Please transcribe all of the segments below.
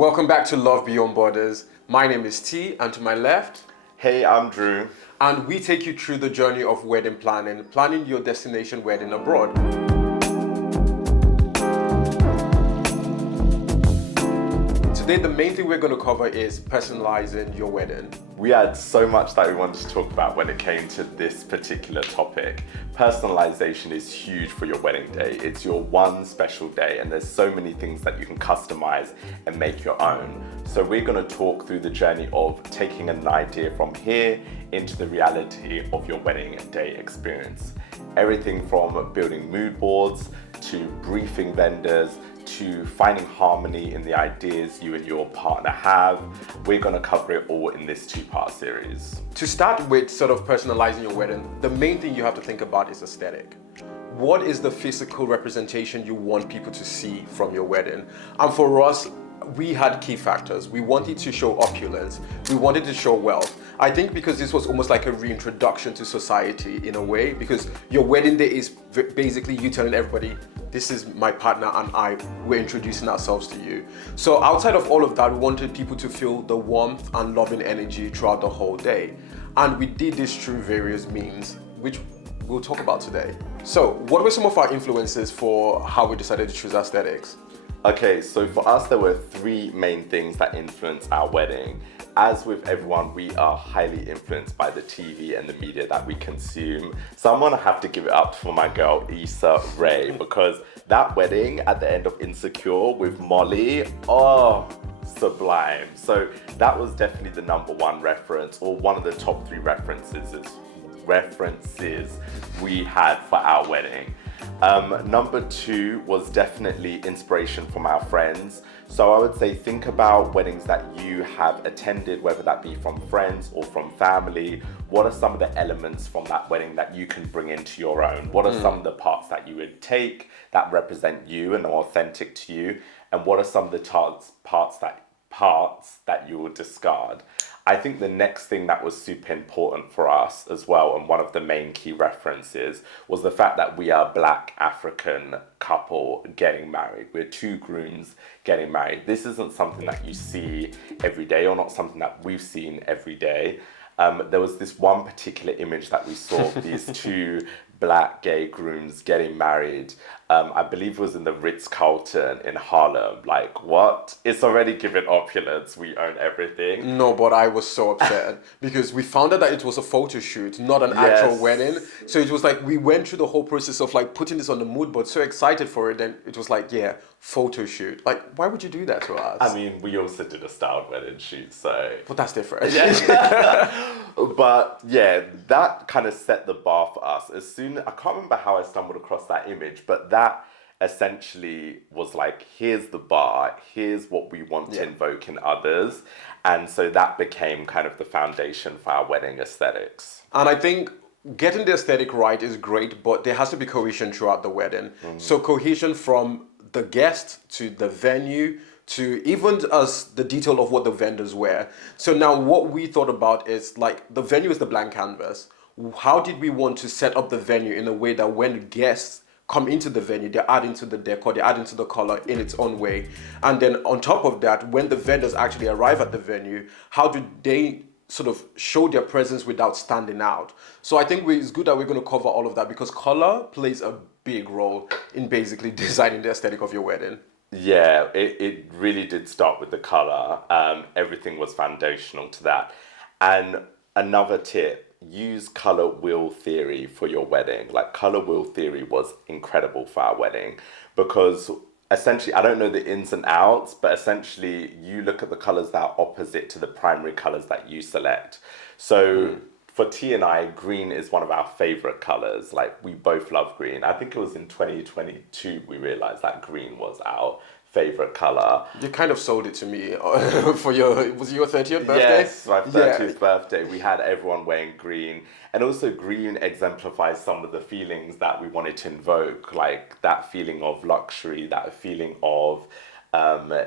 Welcome back to Love Beyond Borders. My name is T, and to my left, Hey, I'm Drew. and we take you through the journey of wedding planning your destination wedding abroad. Today, the main thing we're going to cover is personalizing your wedding. We had so much that we wanted to talk about when it came to this particular topic. Personalization is huge for your wedding day. It's your one special day, and there's so many things that you can customize and make your own. So we're going to talk through the journey of taking an idea from here into the reality of your wedding day experience. Everything from building mood boards to briefing vendors to finding harmony in the ideas you and your partner have. We're going to cover it all in this two-part series. To start with sort of personalizing your wedding, the main thing you have to think about is aesthetic. What is the physical representation you want people to see from your wedding? And for us, we had key factors. We wanted to show opulence. We wanted to show wealth. I think because this was almost like a reintroduction to society in a way, because your wedding day is basically you telling everybody, this is my partner and we're introducing ourselves to you. So outside of all of that, we wanted people to feel the warmth and loving energy throughout the whole day. And we did this through various means, which we'll talk about today. So what were some of our influences for how we decided to choose aesthetics? Okay, so for us, there were three main things that influenced our wedding. As with everyone, we are highly influenced by the TV and the media that we consume. So I'm gonna have to give it up for my girl, Issa Rae, because that wedding at the end of Insecure with Molly, oh, sublime. So that was definitely the number one reference, or one of the top three references we had for our wedding. Number two was definitely inspiration from our friends. So I would say think about weddings that you have attended, whether that be from friends or from family. What are some of the elements from that wedding that you can bring into your own? What are some of the parts that you would take that represent you and are authentic to you? And what are some of the parts that you will discard? I think the next thing that was super important for us as well, and one of the main key references, was the fact that we are a Black African couple getting married. We're two grooms getting married. This isn't something that you see every day, or not something that we've seen every day. There was this one particular image that we saw of these two Black gay grooms getting married. I believe it was in the Ritz-Carlton in Harlem. Like, what? It's already given opulence. We own everything. No, but I was so upset because we found out that it was a photo shoot, not an actual wedding. So it was like we went through the whole process of like putting this on the mood board, so excited for it. Then it was like, yeah, photo shoot. Like, why would you do that to us? I mean, we also did a styled wedding shoot, so... But that's different. But yeah, that kind of set the bar for us. I can't remember how I stumbled across that image, but that essentially was like, here's the bar, here's what we want to invoke in others. And so that became kind of the foundation for our wedding aesthetics. And I think getting the aesthetic right is great, but there has to be cohesion throughout the wedding. So cohesion from the guest to the venue to even as the detail of what the vendors wear. So now what we thought about is like the venue is the blank canvas. How did we want to set up the venue in a way that when guests come into the venue, they're adding to the decor, they're adding to the color in its own way. And then on top of that, when the vendors actually arrive at the venue, how do they sort of show their presence without standing out? So I think it's good that we're going to cover all of that because color plays a big role in basically designing the aesthetic of your wedding. Yeah, it really did start with the color. Everything was foundational to that. And another tip, use color wheel theory for your wedding. Like, color wheel theory was incredible for our wedding because essentially, I don't know the ins and outs, but essentially you look at the colors that are opposite to the primary colors that you select. So for T and I, green is one of our favorite colors. Like, we both love green. I think it was in 2022 we realized that green was our favorite color. You kind of sold it to me for was it your 30th birthday? Yes, my 30th birthday. We had everyone wearing green. And also green exemplifies some of the feelings that we wanted to invoke, like that feeling of luxury, that feeling of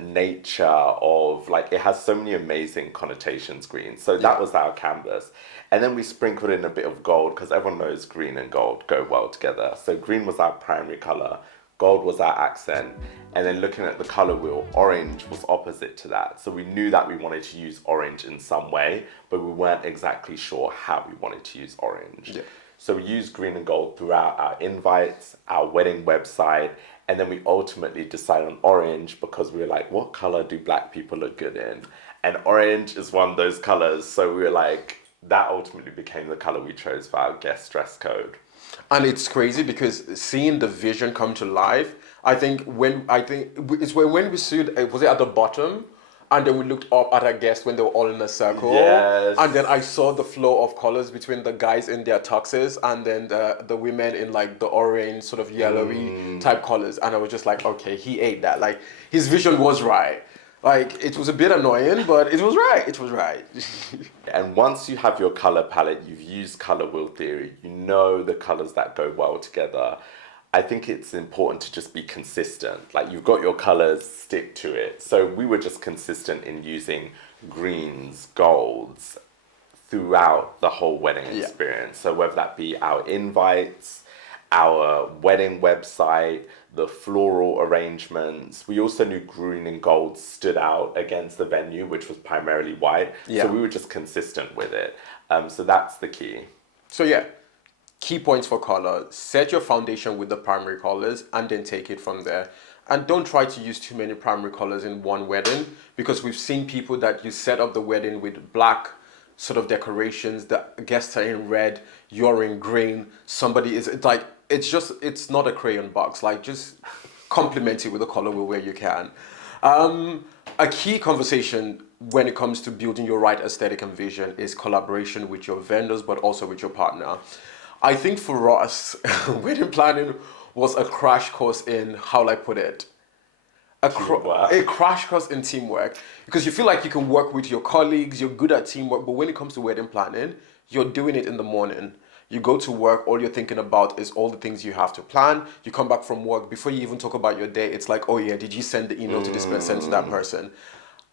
nature, of like, it has so many amazing connotations, green. So that was our canvas. And then we sprinkled in a bit of gold because everyone knows green and gold go well together. So green was our primary color. gold was our accent. And then looking at the color wheel, orange was opposite to that. So we knew that we wanted to use orange in some way, but we weren't exactly sure how we wanted to use orange. Yeah. So we used green and gold throughout our invites, our wedding website, and then we ultimately decided on orange because we were like, what color do black people look good in? And orange is one of those colors. So we were like, that ultimately became the color we chose for our guest dress code. And it's crazy because seeing the vision come to life, it's when we stood, was it at the bottom? And then we looked up at our guests when they were all in a circle. Yes. And then I saw the flow of colors between the guys in their tuxes and then the women in like the orange, sort of yellowy type colors. And I was just like, okay, he ate that. Like, his vision was right. Like, it was a bit annoying, but it was right. It was right. And once you have your color palette, you've used color wheel theory, you know the colors that go well together. I think it's important to just be consistent. Like, you've got your colors, stick to it. So we were just consistent in using greens, golds throughout the whole wedding experience. So whether that be our invites, our wedding website, the floral arrangements. We also knew green and gold stood out against the venue, which was primarily white. Yeah. So we were just consistent with it. So that's the key. So yeah, key points for color. Set your foundation with the primary colors and then take it from there. And don't try to use too many primary colors in one wedding, because we've seen people that you set up the wedding with black sort of decorations, the guests are in red, you're in green, somebody is, it's like, it's not a crayon box. Like, just complement it with a color wheel where you can. A key conversation when it comes to building your right aesthetic and vision is collaboration with your vendors, but also with your partner. I think for us, wedding planning was a crash course in, how will I put it? A crash course in teamwork, because you feel like you can work with your colleagues, you're good at teamwork, but when it comes to wedding planning, you're doing it in the morning. You go to work, all you're thinking about is all the things you have to plan. You come back from work, before you even talk about your day, it's like, oh yeah, did you send the email to this person, send to that person?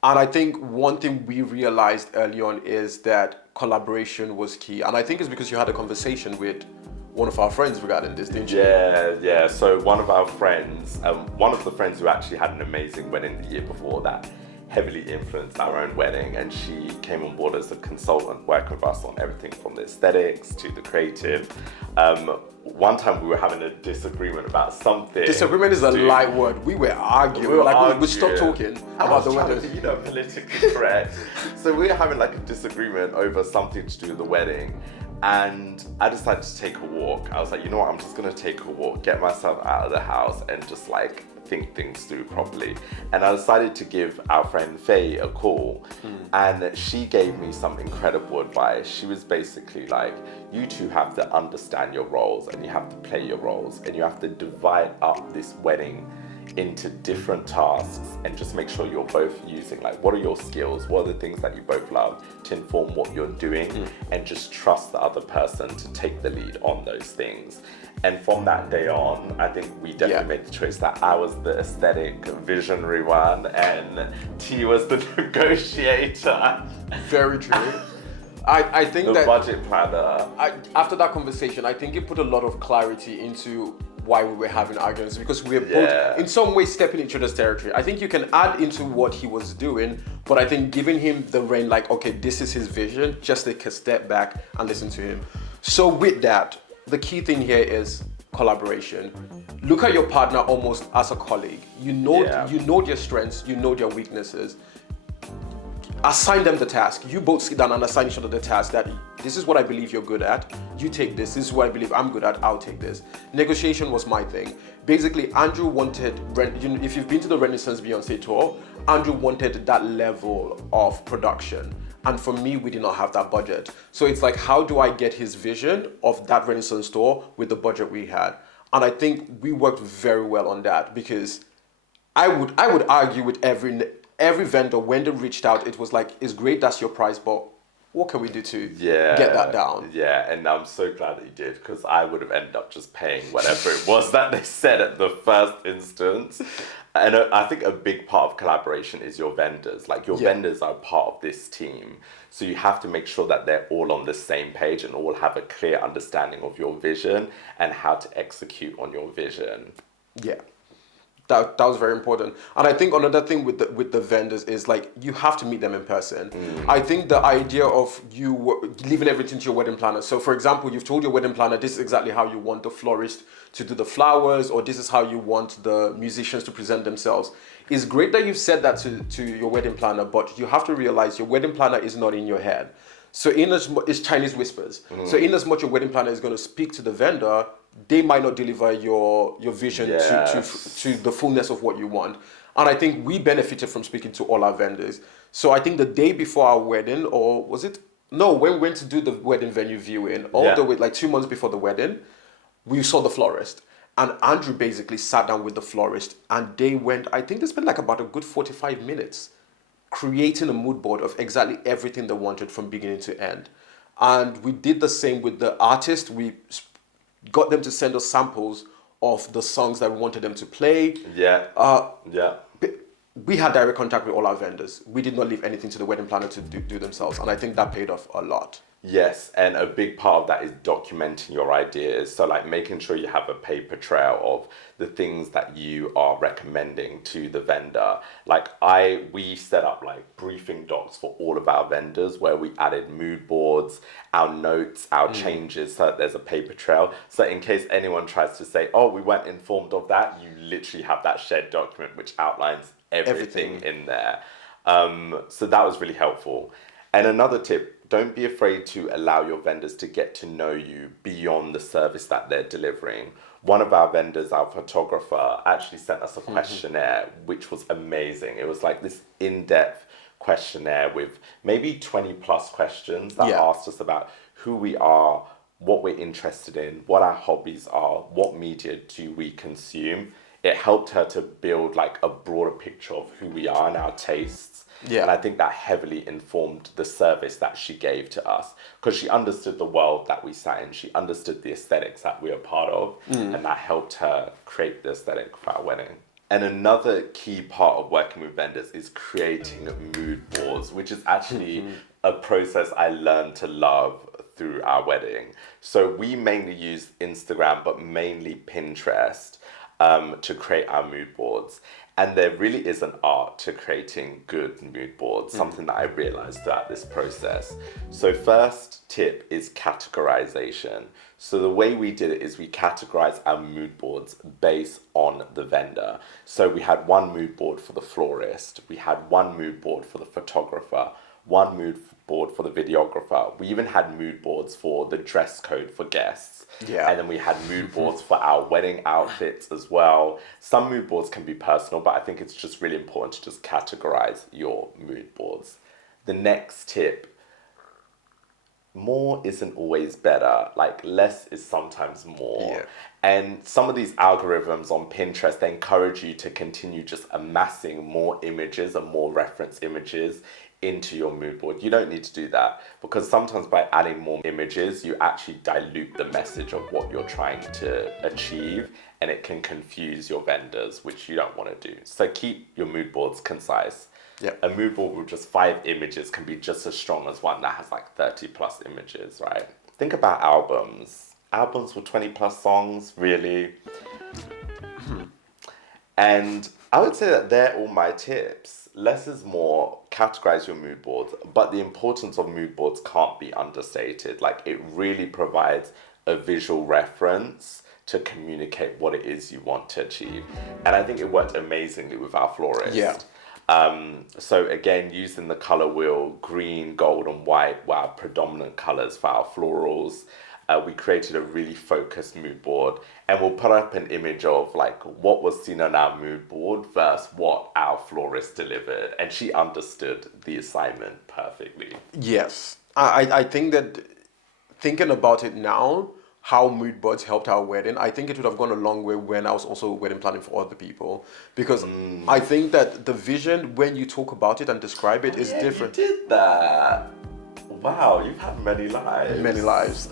And I think one thing we realized early on is that collaboration was key. And I think it's because you had a conversation with one of our friends regarding this, didn't you? Yeah. So one of our friends, one of the friends who actually had an amazing wedding the year before that, heavily influenced our own wedding, and she came on board as a consultant working with us on everything from the aesthetics to the creative. One time we were having a disagreement about something. Disagreement is a light word. We were arguing. We stopped talking about the wedding. To be, politically correct. So we were having like a disagreement over something to do with the wedding. And I decided to take a walk. I was like, you know what, I'm just gonna take a walk, get myself out of the house and just like think things through properly. And I decided to give our friend Faye a call. And she gave me some incredible advice. She was basically like, you two have to understand your roles and you have to play your roles and you have to divide up this wedding into different tasks and just make sure you're both using, like, what are your skills, what are the things that you both love to inform what you're doing, and just trust the other person to take the lead on those things. And from that day on, I think we definitely made the choice that I was the aesthetic visionary one and T was the negotiator. Very true. I think the budget planner. After that conversation, I think it put a lot of clarity into why we were having arguments, because we were both in some way stepping each other's territory. I think you can add into what he was doing, but I think giving him the rein, like, okay, this is his vision, just take a step back and listen to him. So with that, the key thing here is collaboration. Look at your partner almost as a colleague. You know their strengths, you know their weaknesses. Assign them the task. You both sit down and assign each other the task that this is what I believe you're good at. You take this. This is what I believe I'm good at. I'll take this. Negotiation was my thing. Basically, Andrew wanted, if you've been to the Renaissance Beyonce tour, Andrew wanted that level of production. And for me, we did not have that budget. So it's like, how do I get his vision of that Renaissance tour with the budget we had? And I think we worked very well on that, because I would argue with every vendor, when they reached out, it was like, it's great, that's your price, but what can we do to get that down? Yeah, and I'm so glad that you did, because I would have ended up just paying whatever it was that they said at the first instance. And I think a big part of collaboration is your vendors. Like, your vendors are part of this team. So you have to make sure that they're all on the same page and all have a clear understanding of your vision and how to execute on your vision. Yeah, That was very important. And I think another thing with the vendors is like you have to meet them in person. I think the idea of leaving everything to your wedding planner. So for example, you've told your wedding planner this is exactly how you want the florist to do the flowers, or this is how you want the musicians to present themselves. It's great that you've said that to your wedding planner, but you have to realize your wedding planner is not in your head. So it's Chinese whispers. So in as much your wedding planner is going to speak to the vendor, they might not deliver your vision to the fullness of what you want. And I think we benefited from speaking to all our vendors. So I think the day before our wedding, or was it? No, when we went to do the wedding venue viewing, all the way, like 2 months before the wedding, we saw the florist. And Andrew basically sat down with the florist and they went, I think they spent like about a good 45 minutes creating a mood board of exactly everything they wanted from beginning to end. And we did the same with the artist. We got them to send us samples of the songs that we wanted them to play. We had direct contact with all our vendors. We did not leave anything to the wedding planner to do themselves. And I think that paid off a lot. Yes, and a big part of that is documenting your ideas. So like making sure you have a paper trail of the things that you are recommending to the vendor. Like we set up like briefing docs for all of our vendors where we added mood boards, our notes, our changes, so that there's a paper trail. So in case anyone tries to say, oh, we weren't informed of that, you literally have that shared document which outlines everything in there. So that was really helpful. And another tip, don't be afraid to allow your vendors to get to know you beyond the service that they're delivering. One of our vendors, our photographer, actually sent us a questionnaire, which was amazing. It was like this in-depth questionnaire with maybe 20 plus questions that asked us about who we are, what we're interested in, what our hobbies are, what media do we consume. It helped her to build like a broader picture of who we are and our tastes. And I think that heavily informed the service that she gave to us because she understood the world that we sat in. She understood the aesthetics that we are part of, and that helped her create the aesthetic for our wedding. And another key part of working with vendors is creating mood boards, which is actually a process I learned to love through our wedding. So we mainly use Instagram, but mainly Pinterest to create our mood boards. And there really is an art to creating good mood boards, something that I realized throughout this process. So first tip is categorization. So the way we did it is we categorize our mood boards based on the vendor. So we had one mood board for the florist, we had one mood board for the photographer, one mood board for the videographer. We even had mood boards for the dress code for guests. And then we had mood boards for our wedding outfits as well. Some mood boards can be personal, but I think it's just really important to just categorize your mood boards. The next tip, more isn't always better. Like less is sometimes more. And some of these algorithms on Pinterest, they encourage you to continue just amassing more images and more reference images into your mood board. You don't need to do that because sometimes by adding more images, you actually dilute the message of what you're trying to achieve and it can confuse your vendors, which you don't want to do. So keep your mood boards concise. A mood board with just 5 images can be just as strong as one that has like 30 plus images, right? Think about albums. Albums with 20 plus songs, really? And I would say that they're all my tips. Less is more, categorize your mood boards, but the importance of mood boards can't be understated. Like it really provides a visual reference to communicate what it is you want to achieve. And I think it worked amazingly with our florist. So again, using the color wheel, green, gold and white were our predominant colors for our florals. We created a really focused mood board and we'll put up an image of like what was seen on our mood board versus what our florist delivered, and she understood the assignment perfectly. Yes, I think that thinking about it now, how mood boards helped our wedding, I think it would have gone a long way when I was also wedding planning for other people, because I think that the vision when you talk about it and describe it is different. You did that. Wow, you've had many lives. Many lives.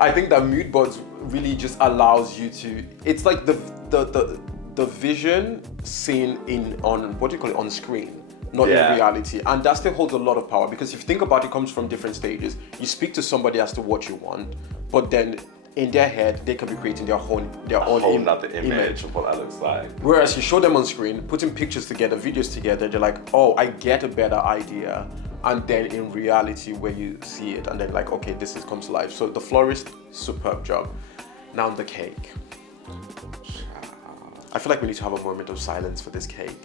I think that mood boards really just allows you to. It's like the vision seen on what do you call it, on screen, not in reality, and that still holds a lot of power because if you think about it, it comes from different stages. You speak to somebody as to what you want, but then in their head, they can be creating their own whole nother image of what that looks like. Whereas you show them on screen, putting pictures together, videos together, they're like, oh, I get a better idea. And then in reality, when you see it, and then like, okay, comes to life. So the florist, superb job. Now the cake. I feel like we need to have a moment of silence for this cake.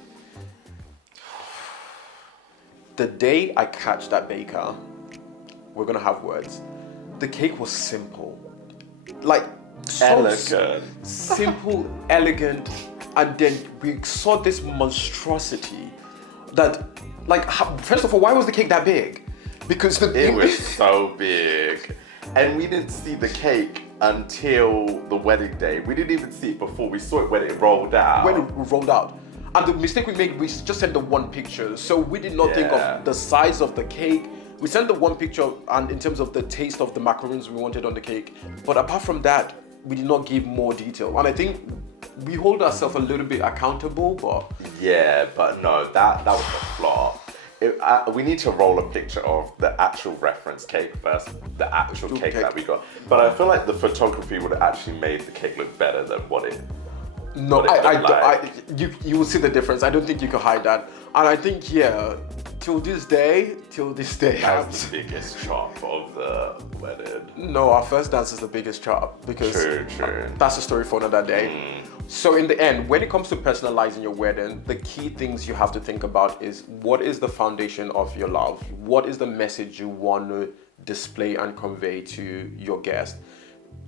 The day I catch that baker, we're gonna have words. The cake was simple. Like, Elegant. Simple, elegant, and then we saw this monstrosity that, like, first of all, why was the cake that big? Because it was so big. And we didn't see the cake until the wedding day. We didn't even see it before. We saw it when it rolled out. When it rolled out. And the mistake we made, we just sent the one picture. So we did not think of the size of the cake. We sent the one picture and in terms of the taste of the macaroons we wanted on the cake. But apart from that, we did not give more detail. And I think we hold ourselves a little bit accountable, but... Yeah, but no, that was a flaw. We need to roll a picture of the actual reference cake versus the actual cake that we got. But I feel like the photography would have actually made the cake look better than what it... No, you will see the difference. I don't think you can hide that. And I think, till this day. That's the biggest chop of the wedding. No, our first dance is the biggest chop because True. That's a story for another day. So in the end, when it comes to personalizing your wedding, the key things you have to think about is what is the foundation of your love? What is the message you want to display and convey to your guest?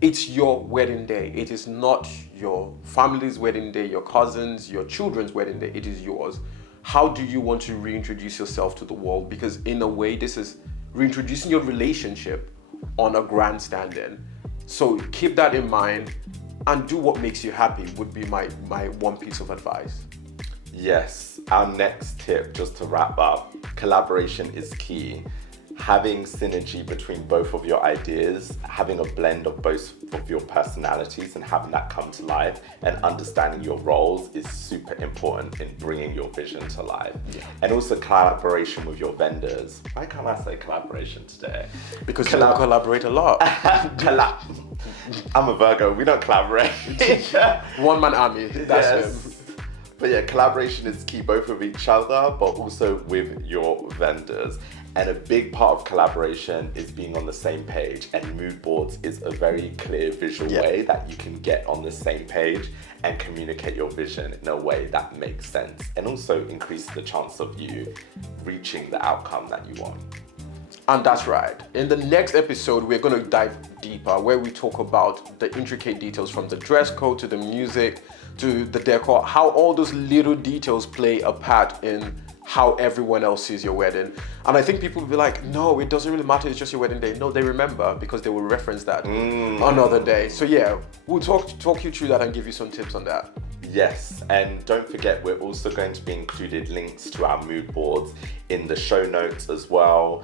It's your wedding day. It is not your family's wedding day, your cousins, your children's wedding day. It is yours. How do you want to reintroduce yourself to the world? Because in a way, this is reintroducing your relationship on a grandstanding. So keep that in mind and do what makes you happy would be my one piece of advice. Yes, our next tip, just to wrap up, collaboration is key. Having synergy between both of your ideas, having a blend of both of your personalities and having that come to life and understanding your roles is super important in bringing your vision to life. Yeah. And also collaboration with your vendors. Why can't I say collaboration today? Because you don't collaborate a lot. I'm a Virgo, we don't collaborate. One man army, that's him. But yeah, collaboration is key, both with each other, but also with your vendors. And a big part of collaboration is being on the same page, and mood boards is a very clear visual way that you can get on the same page and communicate your vision in a way that makes sense and also increase the chance of you reaching the outcome that you want. And that's right. In the next episode, we're going to dive deeper where we talk about the intricate details from the dress code to the music to the decor, how all those little details play a part in how everyone else sees your wedding. And I think people will be like, no, it doesn't really matter, it's just your wedding day. No, they remember because they will reference that another day. So yeah, we'll talk you through that and give you some tips on that. Yes, and don't forget, we're also going to be included links to our mood boards in the show notes as well.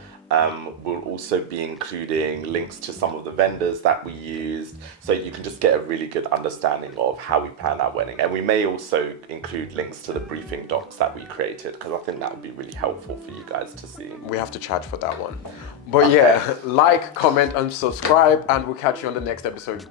We'll also be including links to some of the vendors that we used, so you can just get a really good understanding of how we plan our wedding. And we may also include links to the briefing docs that we created, because I think that would be really helpful for you guys to see. We have to charge for that one. But yeah, like, comment, and subscribe, and we'll catch you on the next episode.